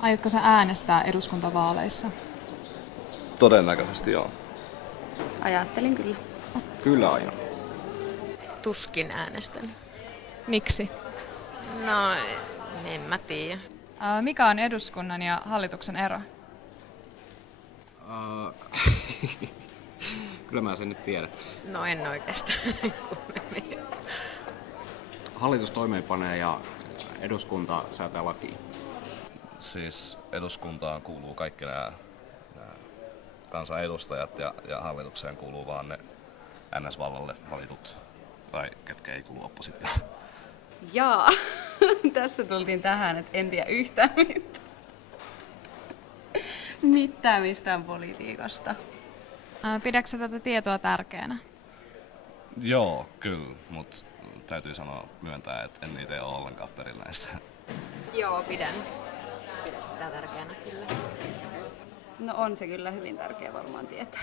Aiotko sä äänestää eduskuntavaaleissa? Todennäköisesti joo. Ajattelin kyllä. Kyllä aion. Tuskin äänestän. Miksi? No, en mä tiedä. Mikä on eduskunnan ja hallituksen ero? Kyllä mä sen nyt tiedän. No en oikeastaan sen kummemmin. Hallitus toimeenpanee ja eduskunta säätää lakia. Siis eduskuntaan kuuluu kaikki nämä kansanedustajat ja hallitukseen kuuluu vaan ne NS-vallalle valitut, tai ketkä ei kuulu oppositioon. Jaa, tässä tultiin tähän, että en tiedä yhtään mitään. Mitään mistään politiikasta. Pidätkö sä tätä tietoa tärkeänä? Joo, kyllä, mutta täytyy myöntää, että en niitä ole ollenkaan perillä näistä. Joo, pidän sitä tärkeänä kyllä. No on se kyllä hyvin tärkeä varmaan tietää.